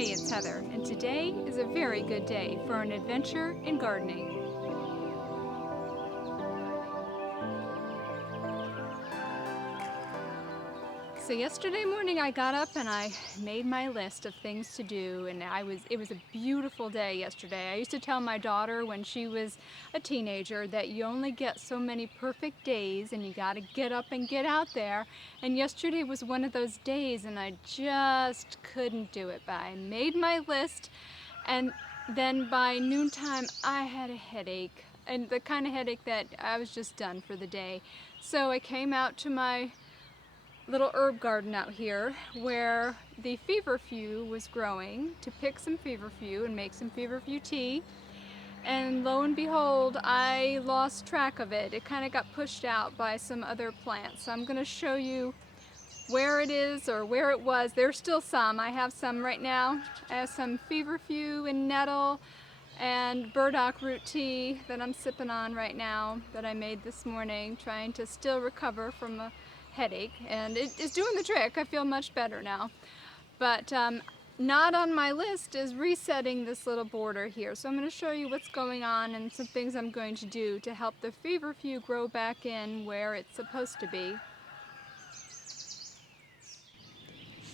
Hey, it's Heather, and today is a very good day for an adventure in gardening. So yesterday morning I got up and I made my list of things to do, and it was a beautiful day yesterday. I used to tell my daughter when she was a teenager that you only get so many perfect days and you got to get up and get out there. And yesterday was one of those days and I just couldn't do it. But I made my list, and then by noontime I had a headache, and the kind of headache that I was just done for the day. So I came out to my little herb garden out here where the feverfew was growing to pick some feverfew and make some feverfew tea. And lo and behold, I lost track of it. It kind of got pushed out by some other plants. So I'm going to show you where it is or where it was. There's still some. I have some right now. I have some feverfew and nettle and burdock root tea that I'm sipping on right now that I made this morning, trying to still recover from a headache, and it is doing the trick. I feel much better now. But not on my list is resetting this little border here. So I'm going to show you what's going on and some things I'm going to do to help the feverfew grow back in where it's supposed to be.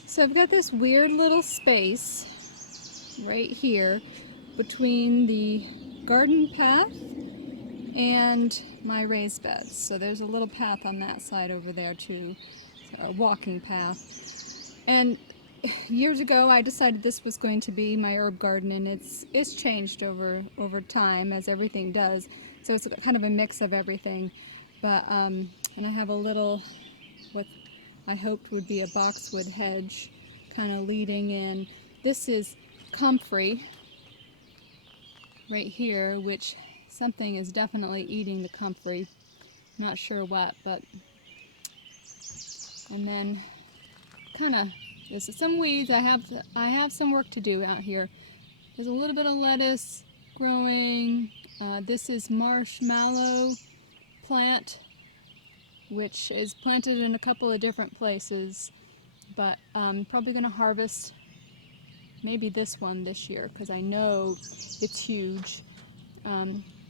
So I've got this weird little space right here between the garden path and my raised beds. So there's a little path on that side over there too, a walking path. And years ago I decided this was going to be my herb garden, and it's changed over time, as everything does. So it's kind of a mix of everything. But and I have a little, what I hoped would be a boxwood hedge kind of leading in. This is comfrey right here, which something is definitely eating the comfrey. Not sure what, but. And then kind of, this is some weeds. I have some work to do out here. There's a little bit of lettuce growing. This is marshmallow plant, which is planted in a couple of different places, but I'm probably going to harvest maybe this one this year because I know it's huge.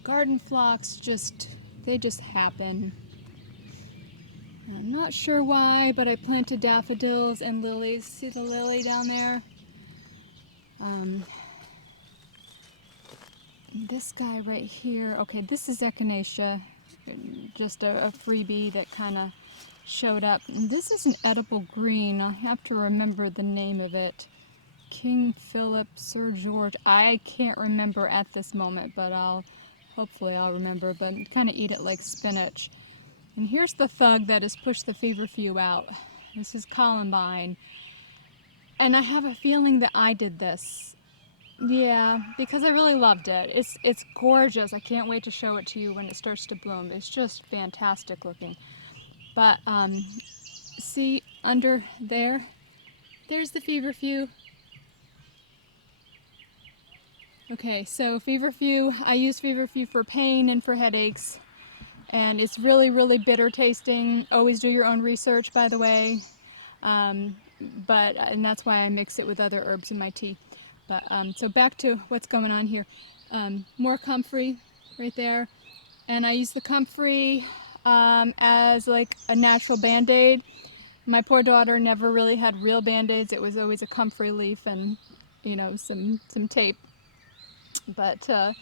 Garden flocks they just happen. I'm not sure why, but I planted daffodils and lilies. See the lily down there? This guy right here, okay, this is echinacea, just a freebie that kind of showed up. And this is an edible green. I'll have to remember the name of it. King Philip, Sir George. I can't remember at this moment, but hopefully I'll remember. But kind of eat it like spinach. And here's the thug that has pushed the feverfew out. This is Columbine. And I have a feeling that I did this. Yeah, because I really loved it. It's gorgeous. I can't wait to show it to you when it starts to bloom. It's just fantastic looking. But see under there? There's the feverfew. Okay, so feverfew, I use feverfew for pain and for headaches, and it's really, really bitter tasting. Always do your own research, by the way, and that's why I mix it with other herbs in my tea. But so back to what's going on here. More comfrey right there, and I use the comfrey as like a natural band-aid. My poor daughter never really had real band-aids. It was always a comfrey leaf and, you know, some tape. But I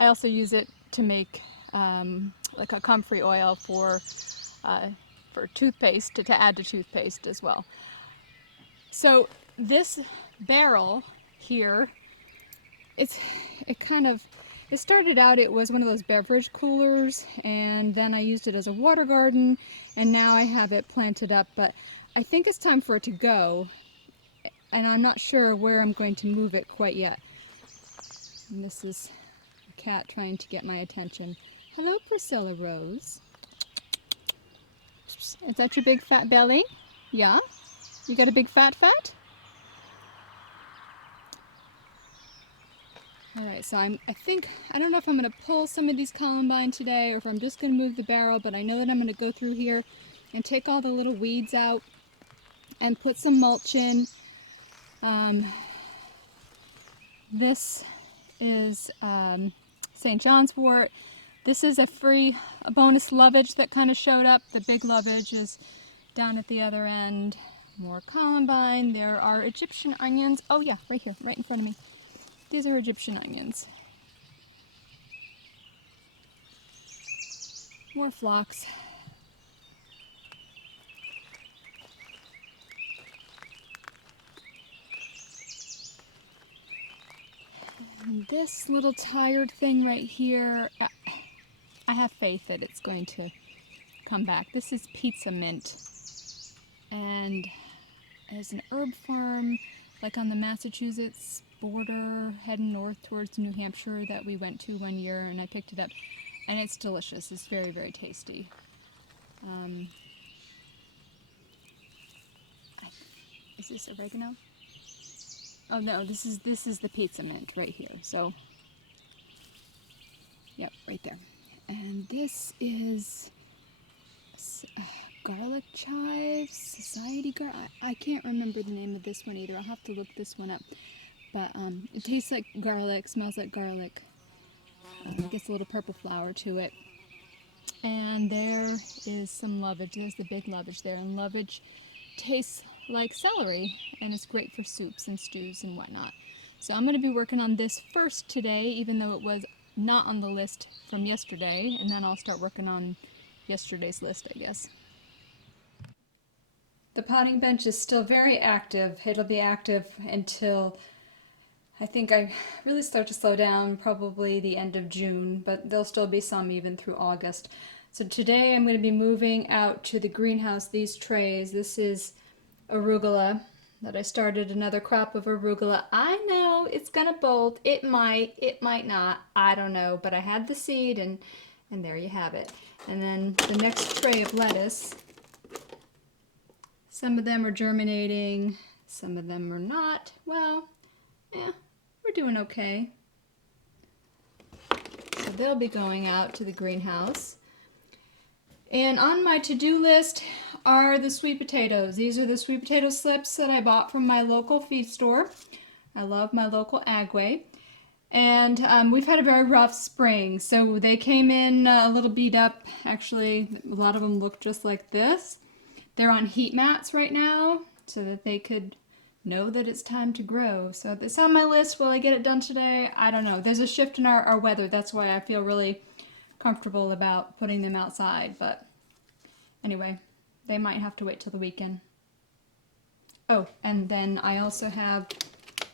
also use it to make like a comfrey oil for toothpaste, to add to toothpaste as well. So this barrel here, it started out, it was one of those beverage coolers, and then I used it as a water garden, and now I have it planted up, but I think it's time for it to go, and I'm not sure where I'm going to move it quite yet. And this is a cat trying to get my attention. Hello, Priscilla Rose. Is that your big fat belly? Yeah? You got a big fat? Alright, so I don't know if I'm going to pull some of these Columbine today or if I'm just going to move the barrel, but I know that I'm going to go through here and take all the little weeds out and put some mulch in. This is St. John's wort. This is a bonus lovage that kind of showed up. The big lovage is down at the other end. More Columbine. There are Egyptian onions. Oh yeah, right here, right in front of me. These are Egyptian onions. More phlox. And this little tired thing right here, I have faith that it's going to come back. This is pizza mint. And there's an herb farm like on the Massachusetts border heading north towards New Hampshire that we went to one year, and I picked it up. And it's delicious. It's very, very tasty. Is this oregano? Oh no, this is the pizza mint right here. So, yep, right there. And this is garlic chives, society garlic. I can't remember the name of this one either. I'll have to look this one up. But it tastes like garlic, smells like garlic. Gets a little purple flower to it. And there is some lovage. There's the big lovage there. And lovage tastes like celery, and it's great for soups and stews and whatnot. So I'm going to be working on this first today, even though it was not on the list from yesterday, and then I'll start working on yesterday's list, I guess. The potting bench is still very active. It'll be active until I think I really start to slow down probably the end of June, but there'll still be some even through August. So today I'm going to be moving out to the greenhouse these trays. This is arugula that I started, another crop of arugula. I know it's gonna bolt. It might not. I don't know, but I had the seed, and there you have it. And then the next tray of lettuce. Some of them are germinating, some of them are not. Well, yeah, we're doing okay. So they'll be going out to the greenhouse. And on my to-do list are the sweet potatoes. These are the sweet potato slips that I bought from my local feed store. I love my local Agway. And we've had a very rough spring, so they came in a little beat up. Actually, a lot of them look just like this. They're on heat mats right now so that they could know that it's time to grow. So it's on my list. Will I get it done today? I don't know. There's a shift in our weather. That's why I feel really comfortable about putting them outside, but anyway, they might have to wait till the weekend. Oh, and then I also have, I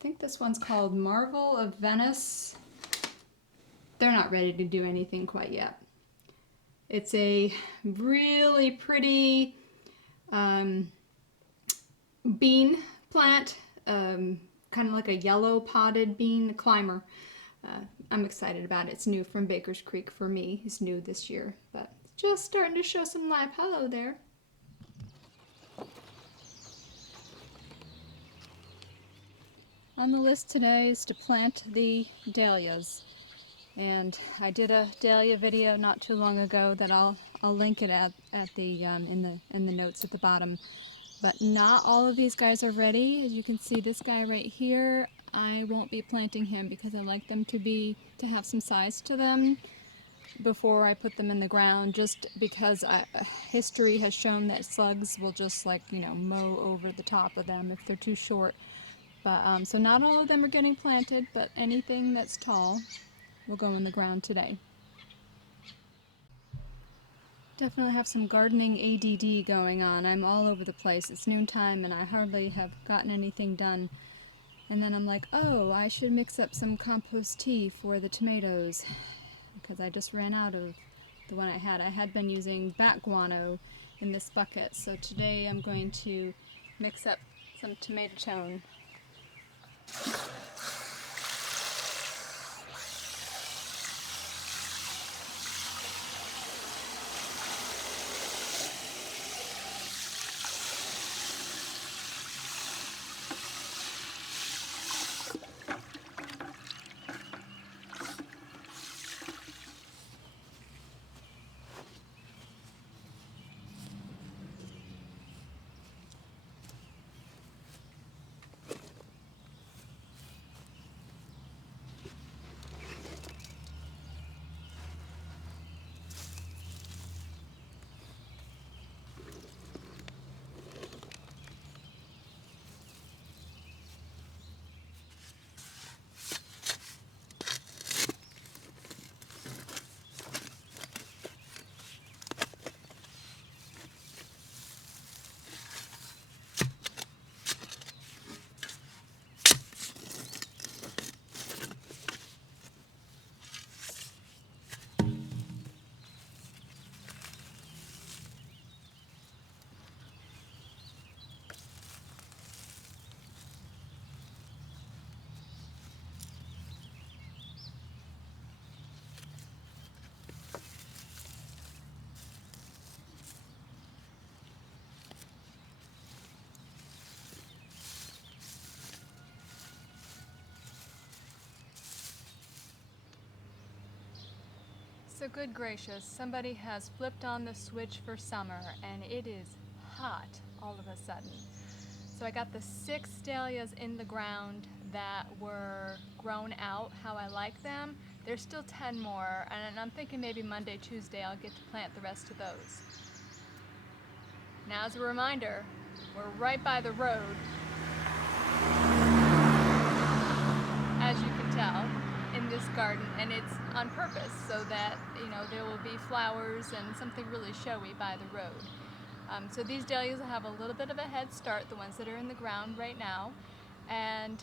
think this one's called Marvel of Venice. They're not ready to do anything quite yet. It's a really pretty bean plant, kind of like a yellow potted bean climber. I'm excited about it. It's new from Baker's Creek for me. It's new this year, but it's just starting to show some life. Hello there. On the list today is to plant the dahlias. And I did a dahlia video not too long ago that I'll link it at the in the notes at the bottom. But not all of these guys are ready. As you can see, this guy right here, I won't be planting him because I like them to have some size to them before I put them in the ground, just because history has shown that slugs will just mow over the top of them if they're too short. But so not all of them are getting planted, but anything that's tall will go in the ground today. Definitely have some gardening ADD going on. I'm all over the place. It's noontime and I hardly have gotten anything done. And then I'm like, oh, I should mix up some compost tea for the tomatoes because I just ran out of the one I had. I had been using bat guano in this bucket, so today I'm going to mix up some tomato tone. So good gracious, somebody has flipped on the switch for summer and it is hot all of a sudden. So I got the 6 dahlias in the ground that were grown out how I like them. There's still 10 more, and I'm thinking maybe Monday, Tuesday I'll get to plant the rest of those. Now as a reminder, we're right by the road, as you can tell, in this garden, and it's on purpose so that, you know, there will be flowers and something really showy by the road. So these dahlias will have a little bit of a head start, the ones that are in the ground right now, and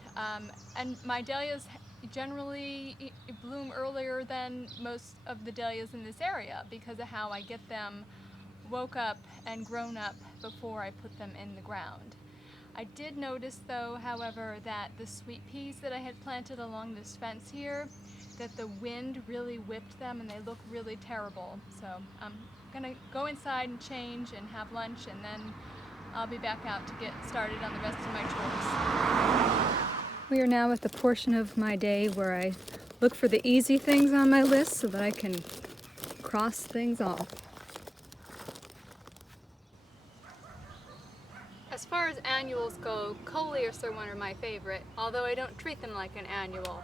my dahlias generally bloom earlier than most of the dahlias in this area because of how I get them woke up and grown up before I put them in the ground. I did notice though, however, that the sweet peas that I had planted along this fence here, that the wind really whipped them and they look really terrible. So I'm gonna go inside and change and have lunch, and then I'll be back out to get started on the rest of my chores. We are now at the portion of my day where I look for the easy things on my list so that I can cross things off. As far as annuals go, coleus are one of my favorite, although I don't treat them like an annual.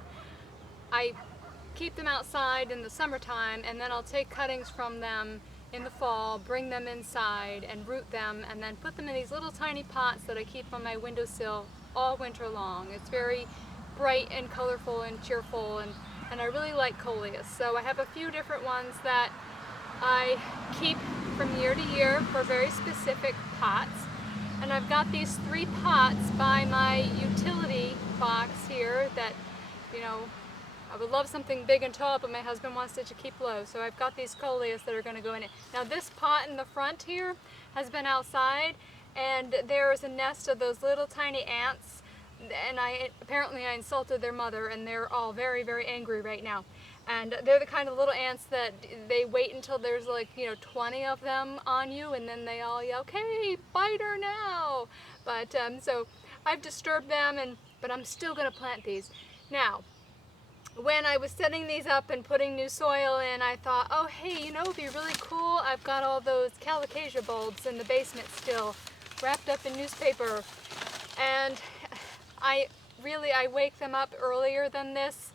I keep them outside in the summertime, and then I'll take cuttings from them in the fall, bring them inside and root them, and then put them in these little tiny pots that I keep on my windowsill all winter long. It's very bright and colorful and cheerful, and I really like coleus. So I have a few different ones that I keep from year to year for very specific pots. And I've got these 3 pots by my utility box here that, you know, I would love something big and tall, but my husband wants it to keep low. So I've got these coleus that are going to go in it. Now this pot in the front here has been outside, and there is a nest of those little tiny ants, and apparently I insulted their mother, and they're all very, very angry right now. And they're the kind of little ants that they wait until there's like, you know, 20 of them on you, and then they all yell, "Okay, bite her now!" But so I've disturbed them, but I'm still going to plant these. Now, when I was setting these up and putting new soil in, I thought, oh hey, you know, it'd be really cool. I've got all those colocasia bulbs in the basement still, wrapped up in newspaper, and I wake them up earlier than this.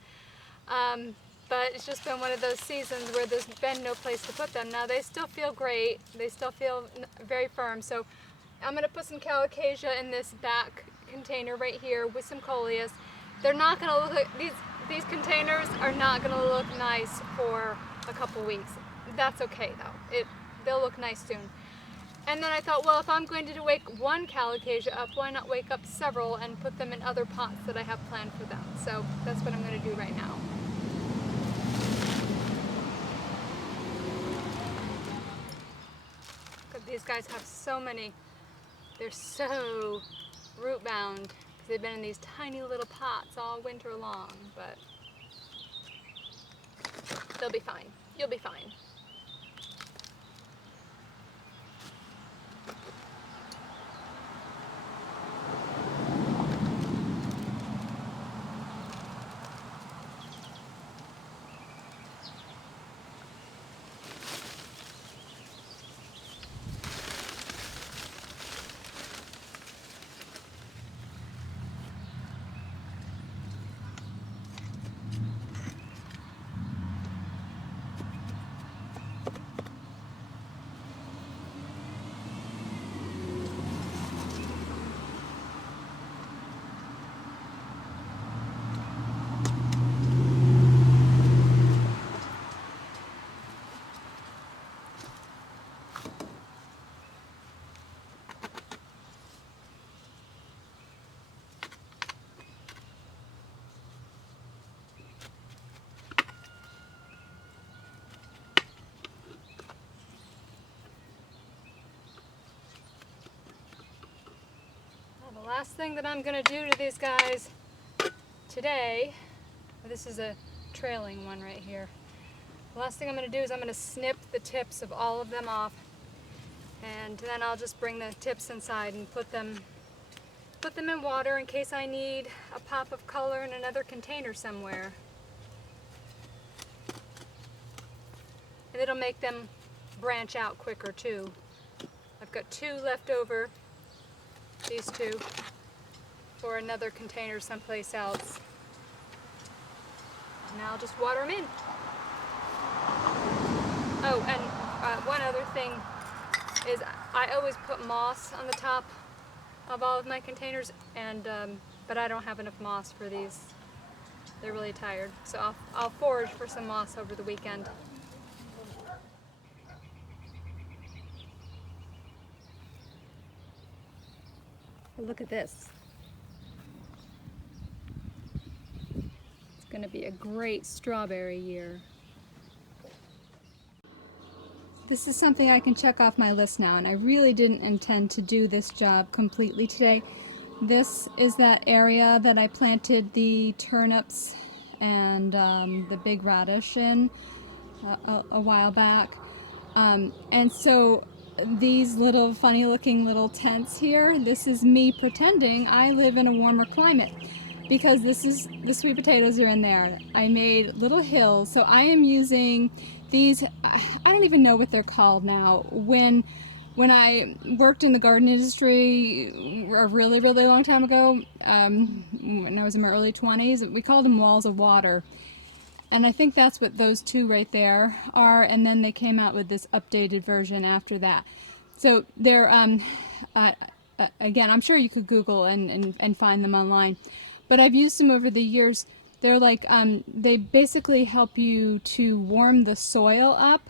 But it's just been one of those seasons where there's been no place to put them. Now they still feel great, they still feel very firm, so I'm going to put some colocasia in this back container right here with some coleus. They're not going to look like, these containers are not going to look nice for a couple weeks. That's okay though, they'll look nice soon. And then I thought, well, if I'm going to wake one colocasia up, why not wake up several and put them in other pots that I have planned for them. So that's what I'm going to do right now. These guys have so many, they're so root bound because they've been in these tiny little pots all winter long, but they'll be fine. You'll be fine. The last thing that I'm going to do to these guys today, this is a trailing one right here. The last thing I'm going to do is I'm going to snip the tips of all of them off, and then I'll just bring the tips inside and put them in water in case I need a pop of color in another container somewhere. and it'll make them branch out quicker too. I've got 2 left over, these 2, for another container someplace else. Now I'll just water them in. Oh, and one other thing is I always put moss on the top of all of my containers, and but I don't have enough moss for these. They're really tired, so I'll forage for some moss over the weekend. Look at this. It's going to be a great strawberry year. This is something I can check off my list now, and I really didn't intend to do this job completely today. This is that area that I planted the turnips and the big radish in a while back. And so these little funny looking little tents here, this is me pretending I live in a warmer climate, because this is the sweet potatoes are in there. I made little hills, so I am using these, I don't even know what they're called now. When I worked in the garden industry a really long time ago, when I was in my early 20s, we called them walls of water. And I think that's what those 2 right there are, and then they came out with this updated version after that. So they're, again, I'm sure you could Google and find them online, but I've used them over the years. They're like, they basically help you to warm the soil up,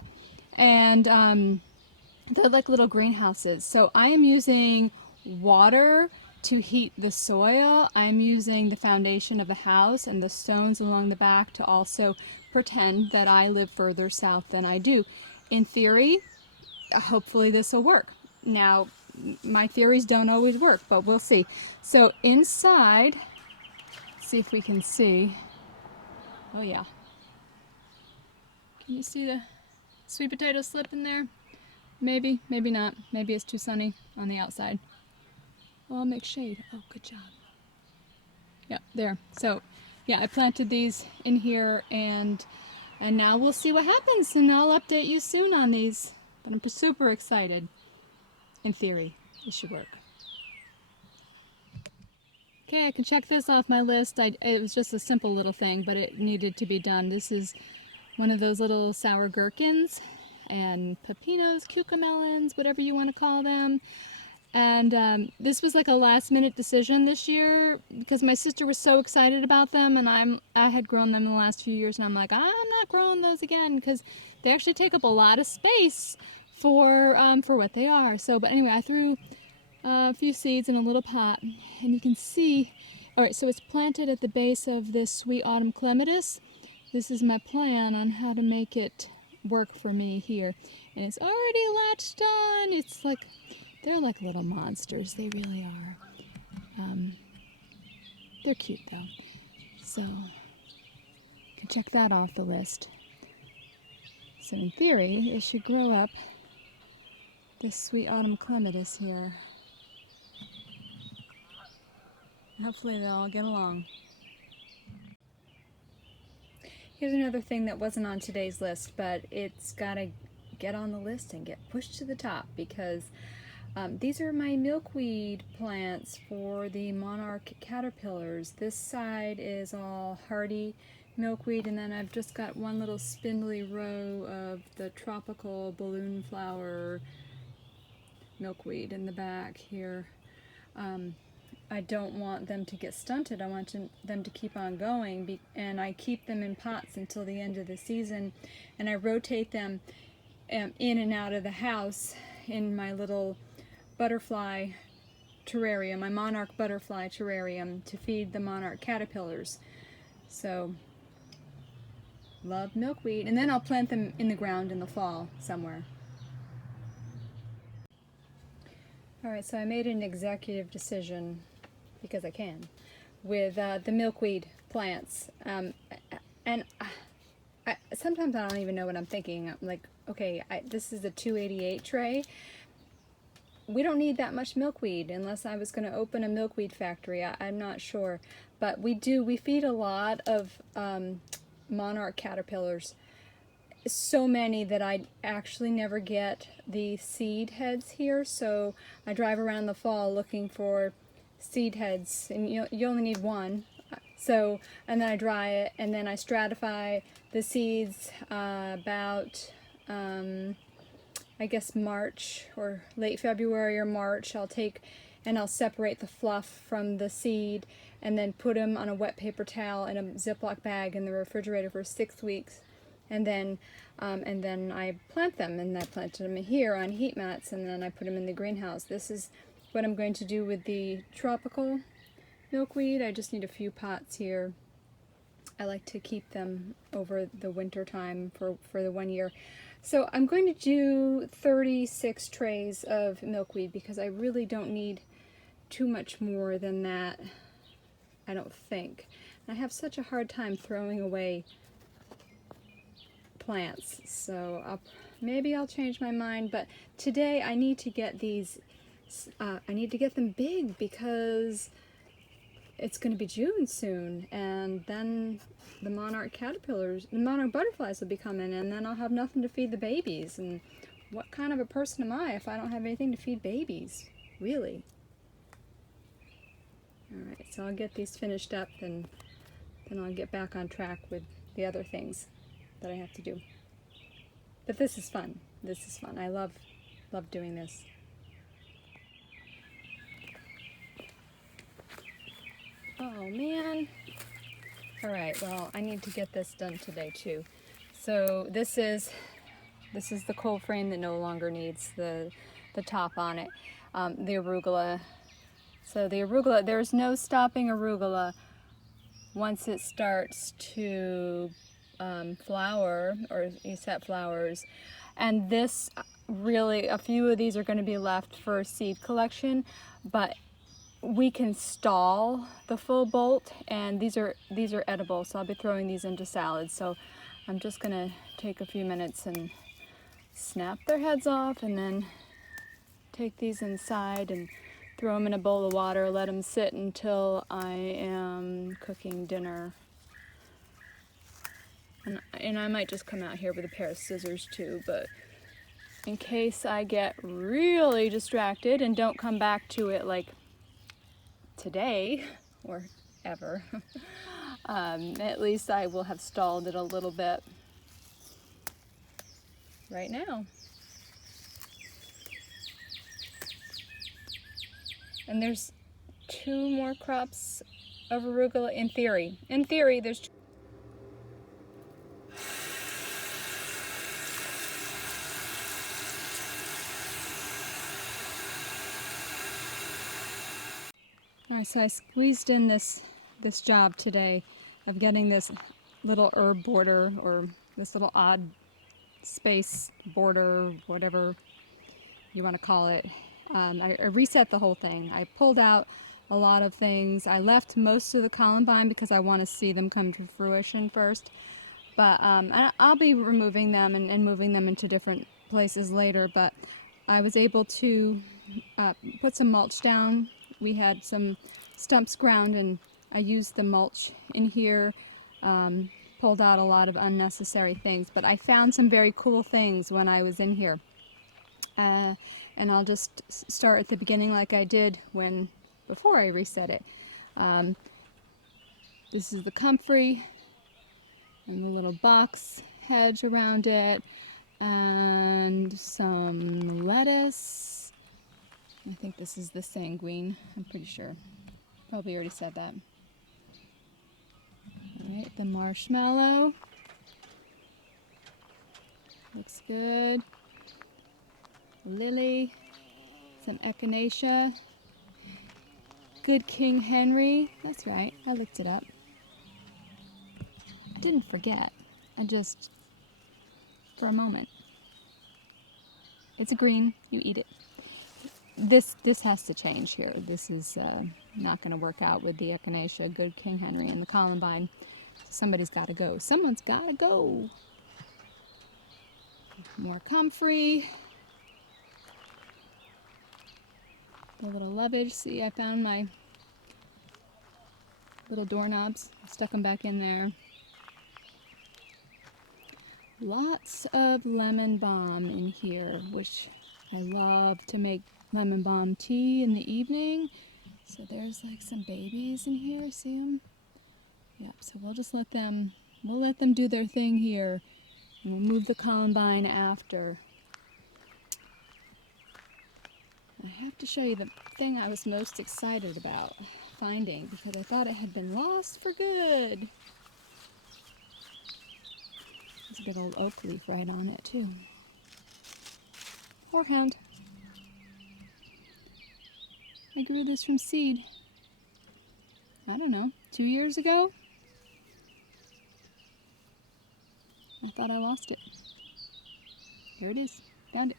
and they're like little greenhouses. So I am using water to heat the soil. I'm using the foundation of the house and the stones along the back to also pretend that I live further south than I do. In theory, hopefully this will work. Now, my theories don't always work, but we'll see. So inside, see if we can see. Oh yeah. Can you see the sweet potato slip in there? Maybe, maybe not. Maybe it's too sunny on the outside. Well, I'll make shade. Oh, good job. Yeah, there. So, yeah, I planted these in here, and now we'll see what happens, and I'll update you soon on these. But I'm super excited. In theory, it should work. Okay, I can check this off my list. It was just a simple little thing, but it needed to be done. This is one of those little sour gherkins and pepinos, cucamelons, whatever you want to call them. And this was like a last-minute decision this year because my sister was so excited about them, and I had grown them in the last few years, and I'm like, I'm not growing those again because they actually take up a lot of space for what they are. So, but anyway, I threw a few seeds in a little pot, and you can see. All right, so it's planted at the base of this sweet autumn clematis. This is my plan on how to make it work for me here, and it's already latched on. It's like, they're like little monsters. They really are. They're cute though. So you can check that off the list. So in theory, it should grow up this sweet autumn clematis here. And hopefully they'll all get along. Here's another thing that wasn't on today's list, but it's got to get on the list and get pushed to the top because these are my milkweed plants for the monarch caterpillars. This side is all hardy milkweed, and then I've just got one little spindly row of the tropical balloon flower milkweed in the back here. I don't want them to get stunted. I want them to keep on going, and I keep them in pots until the end of the season, and I rotate them in and out of the house in my little butterfly terrarium, my monarch butterfly terrarium, to feed the monarch caterpillars. So, love milkweed, and then I'll plant them in the ground in the fall somewhere. Alright, so I made an executive decision, because I can, with the milkweed plants. And sometimes I don't even know what I'm thinking. I'm like, okay, this is a 288 tray. We don't need that much milkweed unless I was going to open a milkweed factory. I'm not sure. But we feed a lot of monarch caterpillars. so many that I actually never get the seed heads here, so I drive around the fall looking for seed heads, and you only need one. So, and then I dry it, and then I stratify the seeds about, I guess March or late February or March. I'll separate the fluff from the seed, and then put them on a wet paper towel in a Ziploc bag in the refrigerator for 6 weeks. And then I plant them, and I planted them here on heat mats, and then I put them in the greenhouse. This is what I'm going to do with the tropical milkweed. I just need a few pots here. I like to keep them over the winter time for the 1 year. So I'm going to do 36 trays of milkweed because I really don't need too much more than that, I don't think. I have such a hard time throwing away plants, so maybe I'll change my mind, but today I need to get these, I need to get them big because it's going to be June soon, and then the monarch butterflies will be coming, and then I'll have nothing to feed the babies, and what kind of a person am I if I don't have anything to feed babies, really? Alright, so I'll get these finished up, and then I'll get back on track with the other things that I have to do. But this is fun. This is fun. I love doing this. Oh man. Alright, well, I need to get this done today too. So this is the cold frame that no longer needs the top on it. The arugula. So the arugula, there's no stopping arugula once it starts to flower, or you set flowers. And this, really, a few of these are going to be left for seed collection, but we can stall the full bolt, and these are edible, so I'll be throwing these into salads. So I'm just going to take a few minutes and snap their heads off, and then take these inside and throw them in a bowl of water, let them sit until I am cooking dinner. And I might just come out here with a pair of scissors too, but in case I get really distracted and don't come back to it like today or ever, at least I will have stalled it a little bit right now. And there's 2 more crops of arugula in theory. In theory, there's 2. Alright, so I squeezed in this job today of getting this little herb border, or this little odd space border, whatever you want to call it. I reset the whole thing. I pulled out a lot of things. I left most of the Columbine because I want to see them come to fruition first. But I'll be removing them and moving them into different places later. But I was able to put some mulch down. We had some stumps ground, and I used the mulch in here, pulled out a lot of unnecessary things. But I found some very cool things when I was in here. And I'll just start at the beginning like I did before I reset it. This is the comfrey and the little box hedge around it, and some lettuce. I think this is the sanguine, I'm pretty sure. Probably already said that. Alright, the marshmallow. Looks good. Lily, some echinacea, good King Henry, that's right, I looked it up. I didn't forget, I just, for a moment. It's a green, you eat it. This has to change here. This is not going to work out with the echinacea, good King Henry, and the Columbine. Somebody's got to go. Someone's got to go. More comfrey. The little lovage. See, I found my little doorknobs. Stuck them back in there. Lots of lemon balm in here, which I love to make lemon balm tea in the evening. So there's like some babies in here, see them? Yep, so we'll let them do their thing here, and we'll move the Columbine after. I have to show you the thing I was most excited about finding because I thought it had been lost for good. There's a big old oak leaf right on it too. Horehound. I grew this from seed. I don't know, 2 years ago? I thought I lost it. Here it is. Found it.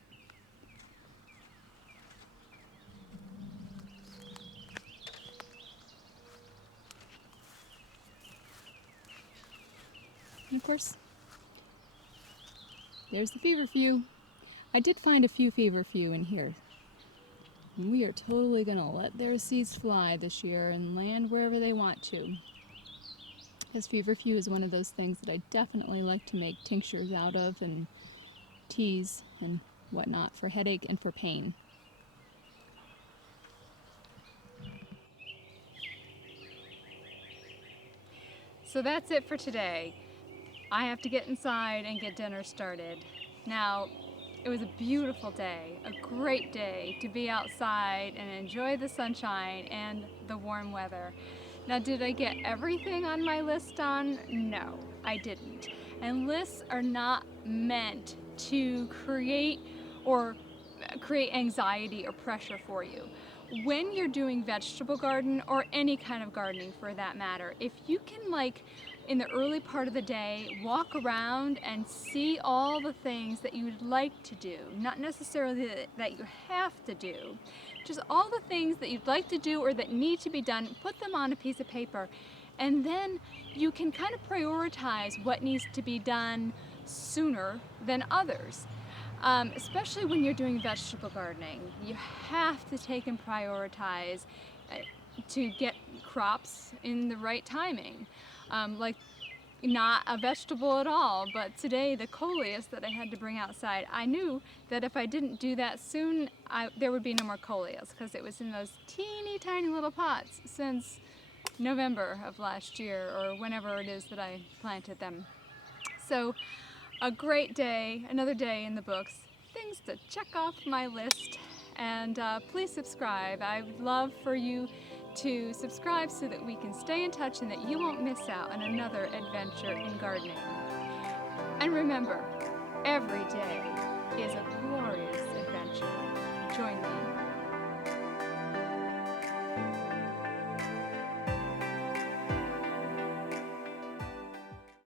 And of course, there's the Feverfew. I did find a few Feverfew in here. And we are totally going to let their seeds fly this year and land wherever they want to. Because Feverfew is one of those things that I definitely like to make tinctures out of and teas and whatnot for headache and for pain. So that's it for today. I have to get inside and get dinner started. Now, it was a beautiful day, a great day to be outside and enjoy the sunshine and the warm weather. Now, did I get everything on my list done? No, I didn't. And lists are not meant to create anxiety or pressure for you. When you're doing vegetable garden or any kind of gardening for that matter, if you can, like, in the early part of the day, walk around and see all the things that you would like to do, not necessarily that you have to do, just all the things that you'd like to do or that need to be done, put them on a piece of paper, and then you can kind of prioritize what needs to be done sooner than others. Especially when you're doing vegetable gardening, you have to take and prioritize to get crops in the right timing. Like not a vegetable at all, but today the coleus that I had to bring outside, I knew that if I didn't do that soon, there would be no more coleus because it was in those teeny tiny little pots since November of last year or whenever it is that I planted them. So a great day, another day in the books, things to check off my list, and please subscribe. I would love for you to subscribe so that we can stay in touch and that you won't miss out on another adventure in gardening. And remember, every day is a glorious adventure. Join me.